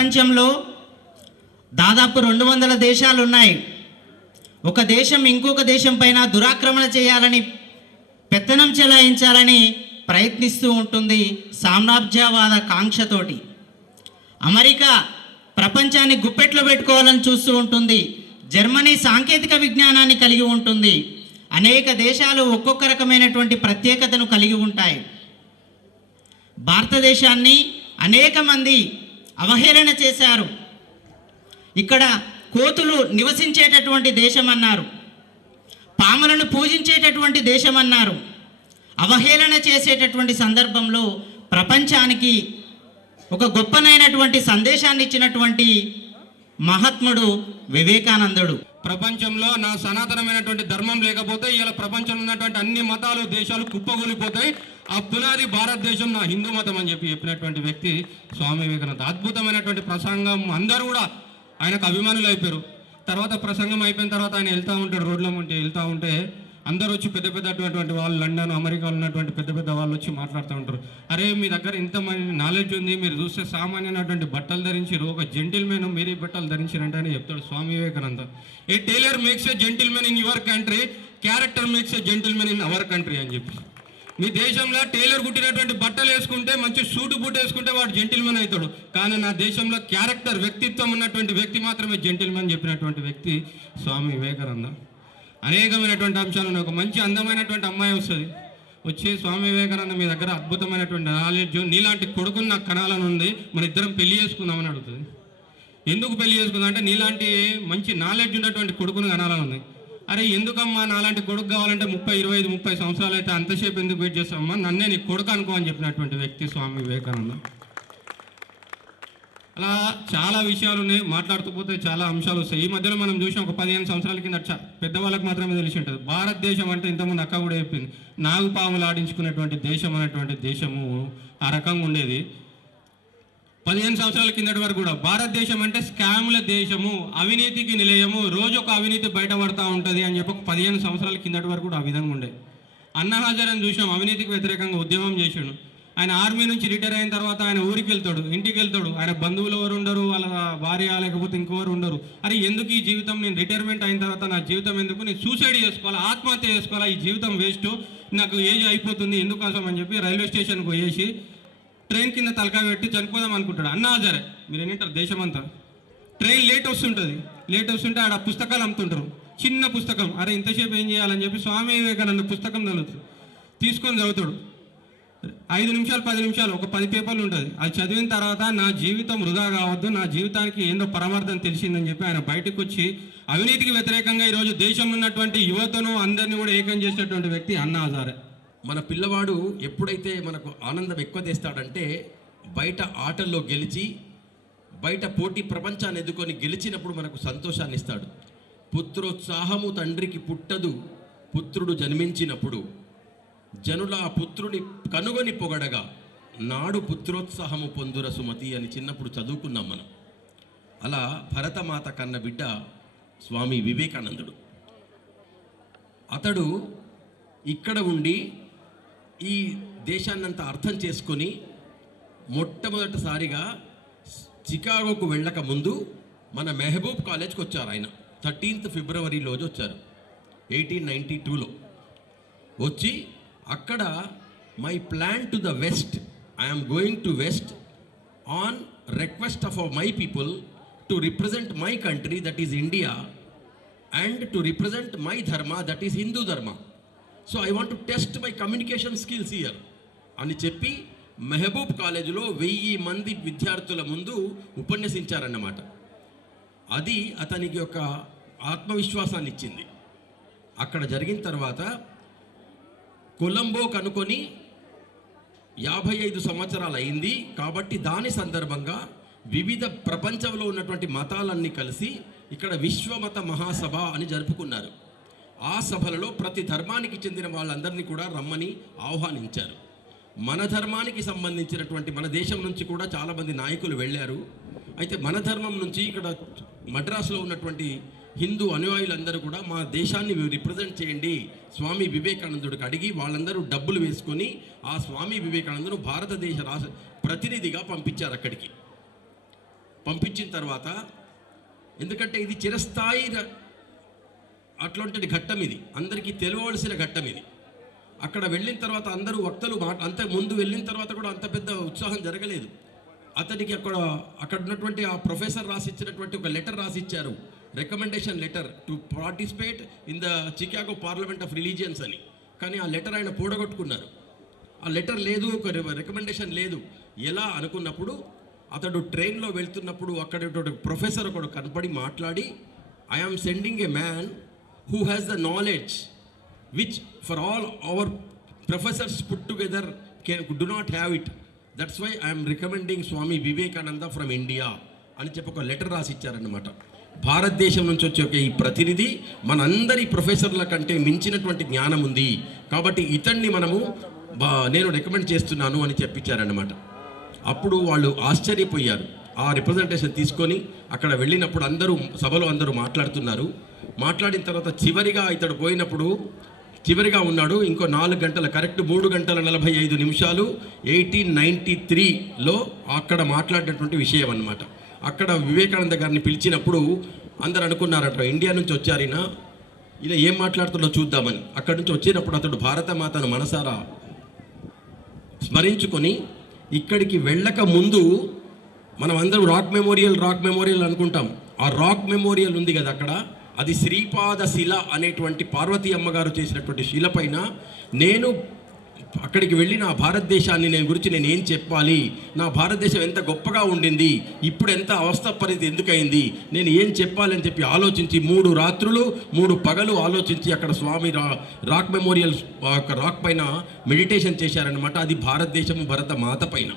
ప్రపంచంలో దాదాపు 200 దేశాలు ఉన్నాయి. ఒక దేశం ఇంకొక దేశం పైన దురాక్రమణ చేయాలని, పెత్తనం చెలాయించాలని ప్రయత్నిస్తూ ఉంటుంది సామ్రాజ్యవాద కాంక్షతోటి. అమెరికా ప్రపంచాన్ని గుప్పెట్లో పెట్టుకోవాలని చూస్తూ ఉంటుంది. జర్మనీ సాంకేతిక విజ్ఞానాన్ని కలిగి ఉంటుంది. అనేక దేశాలు ఒక్కొక్క రకమైనటువంటి ప్రత్యేకతను కలిగి ఉంటాయి. భారతదేశాన్ని అనేక మంది అవహేళన చేశారు. ఇక్కడ కోతులు నివసించేటటువంటి దేశం అన్నారు, పాములను పూజించేటటువంటి దేశం అన్నారు. అవహేళన చేసేటటువంటి సందర్భంలో ప్రపంచానికి ఒక గొప్పనైనటువంటి సందేశాన్ని ఇచ్చినటువంటి మహాత్ముడు వివేకానందుడు. ప్రపంచంలో నా సనాతనమైనటువంటి ధర్మం లేకపోతే ఇలా ప్రపంచంలో ఉన్నటువంటి అన్ని మతాలు దేశాలు కుప్పగూలిపోతాయి. ఆ పునాది భారతదేశం, నా హిందూ మతం అని చెప్పినటువంటి వ్యక్తి స్వామి వివేకానంద. అద్భుతమైనటువంటి ప్రసంగం, అందరూ కూడా ఆయనకు అభిమానులు అయిపోయారు. తర్వాత ప్రసంగం అయిపోయిన తర్వాత ఆయన వెళ్తూ ఉంటాడు, రోడ్లో వెళ్తూ ఉంటే అందరూ వచ్చి పెద్ద పెద్దటువంటి వాళ్ళు, లండన్ అమెరికాలో ఉన్నటువంటి పెద్ద పెద్ద వాళ్ళు వచ్చి మాట్లాడుతూ ఉంటారు. అరే మీ దగ్గర ఇంతమంది నాలెడ్జ్ ఉంది, మీరు చూస్తే సామాన్యమైనటువంటి బట్టలు ధరించారు, ఒక జెంటిల్మెన్ మీరు బట్టలు ధరించారంటే అని చెప్తాడు Swami Vivekananda. A tailor makes a gentleman in your country, character makes a gentleman in our country అని చెప్పి. మీ దేశంలో టైలర్ కుట్టినటువంటి బట్టలు వేసుకుంటే, మంచి సూటు బూట్ వేసుకుంటే వాడు జెంటిల్మెన్ అవుతాడు. కానీ నా దేశంలో క్యారెక్టర్, వ్యక్తిత్వం ఉన్నటువంటి వ్యక్తి మాత్రమే జెంటిల్మెన్ చెప్పినటువంటి వ్యక్తి స్వామి వివేకానంద. అనేకమైనటువంటి అంశాలు ఉన్నాయి. ఒక మంచి అందమైనటువంటి అమ్మాయి వస్తుంది, వచ్చి స్వామి వివేకానంద మీ దగ్గర అద్భుతమైనటువంటి నాలెడ్జ్, నీలాంటి కొడుకుని నాకు కనాలని ఉంది, మన ఇద్దరం పెళ్లి చేసుకుందామని అడుగుతుంది. ఎందుకు పెళ్లి చేసుకుందాం అంటే, నీలాంటి మంచి నాలెడ్జ్ ఉన్నటువంటి కొడుకుని కనాలని ఉంది. అరే ఎందుకమ్మా నాలాంటి కొడుకు కావాలంటే 30, 25, 30 సంవత్సరాలు అయితే అంతసేపు ఎందుకు వెయిట్ చేస్తామమ్మా, నన్నే నీ కొడుకు అనుకో అని చెప్పినటువంటి వ్యక్తి స్వామి వివేకానంద. అలా చాలా విషయాలు ఉన్నాయి, మాట్లాడుతూ పోతే చాలా అంశాలు వస్తాయి. ఈ మధ్యలో మనం చూసాం, ఒక 15 సంవత్సరాల కింద పెద్దవాళ్ళకి మాత్రమే తెలిసి ఉంటుంది. భారతదేశం అంటే ఇంతకుముందు అక్క కూడా చెప్పింది, నాగుపాములు ఆడించుకునేటువంటి దేశం అనేటువంటి దేశము ఆ రకంగా ఉండేది. 15 సంవత్సరాల కిందటి వరకు కూడా భారతదేశం అంటే స్కాముల దేశము, అవినీతికి నిలయము, రోజు ఒక అవినీతి బయటపడతా ఉంటుంది అని చెప్పి 15 సంవత్సరాల కిందటి వరకు కూడా ఆ విధంగా ఉండేది. అన్నా హజారేని చూసాం, అవినీతికి వ్యతిరేకంగా ఉద్యమం చేసాడు. ఆయన ఆర్మీ నుంచి రిటైర్ అయిన తర్వాత ఆయన ఊరికి వెళ్తాడు, ఇంటికి వెళ్తాడు. ఆయన బంధువులు ఎవరు ఉండరు, వాళ్ళ భార్య లేకపోతే ఇంకెవరు ఉండరు. అరే ఎందుకు ఈ జీవితం, నేను రిటైర్మెంట్ అయిన తర్వాత నా జీవితం ఎందుకు, నేను సూసైడ్ చేసుకోవాలా, ఆత్మహత్య చేసుకోవాలా, ఈ జీవితం వేస్ట్, నాకు ఏజ్ అయిపోతుంది, ఎందుకోసం అని చెప్పి రైల్వే స్టేషన్కి పోయేసి ట్రైన్ కింద తలకాయ పెట్టి చనిపోదాం అనుకుంటాడు. అన్నా హజారే మీరు ఏంటంటారు, దేశమంతా ట్రైన్ లేట్ వస్తుంటే ఆడ పుస్తకాలు అమ్ముతుంటారు, చిన్న పుస్తకం. అరే ఇంతసేపు ఏం చేయాలని చెప్పి స్వామి వివేకానంద పుస్తకం తీసుకొని చదువుతాడు. 5 నిమిషాలు 10 నిమిషాలు ఒక 10 పేపర్లు ఉంటుంది. అది చదివిన తర్వాత నా జీవితం వృధా కావద్దు, నా జీవితానికి ఏందో పరమార్థం తెలిసిందని చెప్పి ఆయన బయటకు వచ్చి అవినీతికి వ్యతిరేకంగా ఈరోజు దేశంలో ఉన్నటువంటి యువతను అందరినీ కూడా ఏకం చేసినటువంటి వ్యక్తి అన్నా హజారే. మన పిల్లవాడు ఎప్పుడైతే మనకు ఆనందం ఎక్కువ తెస్తాడంటే, బయట ఆటల్లో గెలిచి, బయట పోటీ ప్రపంచాన్ని ఎదుర్కొని గెలిచినప్పుడు మనకు సంతోషాన్ని ఇస్తాడు. పుత్రోత్సాహము తండ్రికి పుట్టదు, పుత్రుడు జన్మించినప్పుడు. జనుల ఆ పుత్రుని కనుగొని పొగడగా, నాడు పుత్రోత్సాహము పొందుర సుమతి అని చిన్నప్పుడు చదువుకున్నాం మనం. అలా భరతమాత కన్న బిడ్డ స్వామి వివేకానందుడు. అతడు ఇక్కడ ఉండి ఈ దేశాన్నంతా అర్థం చేసుకొని మొట్టమొదటిసారిగా చికాగోకు వెళ్ళక ముందు మన మెహబూబ్ కాలేజ్కి వచ్చారు. ఆయన 13th ఫిబ్రవరి రోజు వచ్చారు, 1892లో వచ్చి అక్కడ my plan to the west, I'm going to west on request of my people to represent my country that is India and to represent my ధర్మ దట్ ఈజ్ హిందూ ధర్మ. So I want to test my communication skills here అని చెప్పి మెహబూబ్ కాలేజీలో 1000 మంది విద్యార్థుల ముందు ఉపన్యసించారన్నమాట. అది అతనికి ఒక ఆత్మవిశ్వాసాన్ని ఇచ్చింది. అక్కడ జరిగిన తర్వాత కొలంబో కనుకొని 55 సంవత్సరాలు అయింది కాబట్టి దాని సందర్భంగా వివిధ ప్రపంచంలో ఉన్నటువంటి మతాలన్నీ కలిసి ఇక్కడ విశ్వమత మహాసభ అని జరుపుకున్నారు. ఆ సభలలో ప్రతి ధర్మానికి చెందిన వాళ్ళందరినీ కూడా రమ్మని ఆహ్వానించారు. మన ధర్మానికి సంబంధించినటువంటి మన దేశం నుంచి కూడా చాలామంది నాయకులు వెళ్ళారు. అయితే మన ధర్మం నుంచి ఇక్కడ మద్రాసులో ఉన్నటువంటి హిందూ అనుయాయులందరూ కూడా మా దేశాన్ని రిప్రజెంట్ చేయండి స్వామి వివేకానందుడికి అడిగి వాళ్ళందరూ డబ్బులు వేసుకొని ఆ స్వామి వివేకానందును భారతదేశ ప్రతినిధిగా పంపించారు అక్కడికి. పంపించిన తర్వాత, ఎందుకంటే ఇది చిరస్థాయి అట్లాంటి ఘట్టం, ఇది అందరికీ తెలియవలసిన ఘట్టం ఇది. అక్కడ వెళ్ళిన తర్వాత అందరూ వక్తలు అంత ముందు వెళ్ళిన తర్వాత కూడా అంత పెద్ద ఉత్సాహం జరగలేదు. అతనికి అక్కడ ఉన్నటువంటి ఆ ప్రొఫెసర్ రాసిచ్చినటువంటి ఒక లెటర్ రాసిచ్చారు, recommendation letter to participate in the Chicago Parliament of Religions అని. కానీ ఆ లెటర్ ఆయన పూడగొట్టుకున్నారు. ఆ లెటర్ లేదు, ఒక రికమెండేషన్ లేదు. ఎలా అనుకున్నప్పుడు అతడు ట్రైన్లో వెళ్తున్నప్పుడు అక్కడ ప్రొఫెసర్ ఒకడు కనపడి మాట్లాడి, I am sending a man who has the knowledge which for all our professors put together do not have it. That's why I'm recommending Swami Vivekananda from India అని చెప్పి ఒక లెటర్ రాసి ఇచ్చారన్నమాట. భారతదేశం నుంచి వచ్చే ఒక ఈ ప్రతినిధి మనందరి ప్రొఫెసర్ల కంటే మించినటువంటి జ్ఞానం ఉంది, కాబట్టి ఇతన్ని నేను రికమెండ్ చేస్తున్నాను అని చెప్పించారన్నమాట. అప్పుడు వాళ్ళు ఆశ్చర్యపోయారు. ఆ రిప్రజెంటేషన్ తీసుకొని అక్కడ వెళ్ళినప్పుడు సభలో అందరూ మాట్లాడుతున్నారు. మాట్లాడిన తర్వాత ఇతడు పోయినప్పుడు చివరిగా ఉన్నాడు. ఇంకో 4 గంటల, కరెక్ట్ 3 గంటల 45 నిమిషాలు 1893లో అక్కడ మాట్లాడినటువంటి విషయం అన్నమాట. అక్కడ వివేకానంద గారిని పిలిచినప్పుడు అందరు అనుకున్నారట, ఇండియా నుంచి వచ్చారు ఈయన ఏం మాట్లాడుతుందో చూద్దామని. అక్కడి నుంచి వచ్చినప్పుడు అతడు భారతమాతను మనసారా స్మరించుకొని, ఇక్కడికి వెళ్ళక ముందు మనం అందరూ రాక్ మెమోరియల్ అనుకుంటాం. ఆ రాక్ మెమోరియల్ ఉంది కదా అక్కడ, అది శ్రీపాద శిల అనేటువంటి పార్వతీ అమ్మగారు చేసినటువంటి శిల పైన నేను అక్కడికి వెళ్ళి నా భారతదేశాన్ని గురించి నేను ఏం చెప్పాలి, నా భారతదేశం ఎంత గొప్పగా ఉండింది, ఇప్పుడు ఎంత అవస్థ పరిస్థితి ఎందుకయింది, నేను ఏం చెప్పాలని చెప్పి ఆలోచించి 3 రాత్రులు 3 పగలు ఆలోచించి అక్కడ స్వామి రాక్ మెమోరియల్ రాక్ పైన మెడిటేషన్ చేశారనమాట. అది భారతదేశము భరత మాత పైన.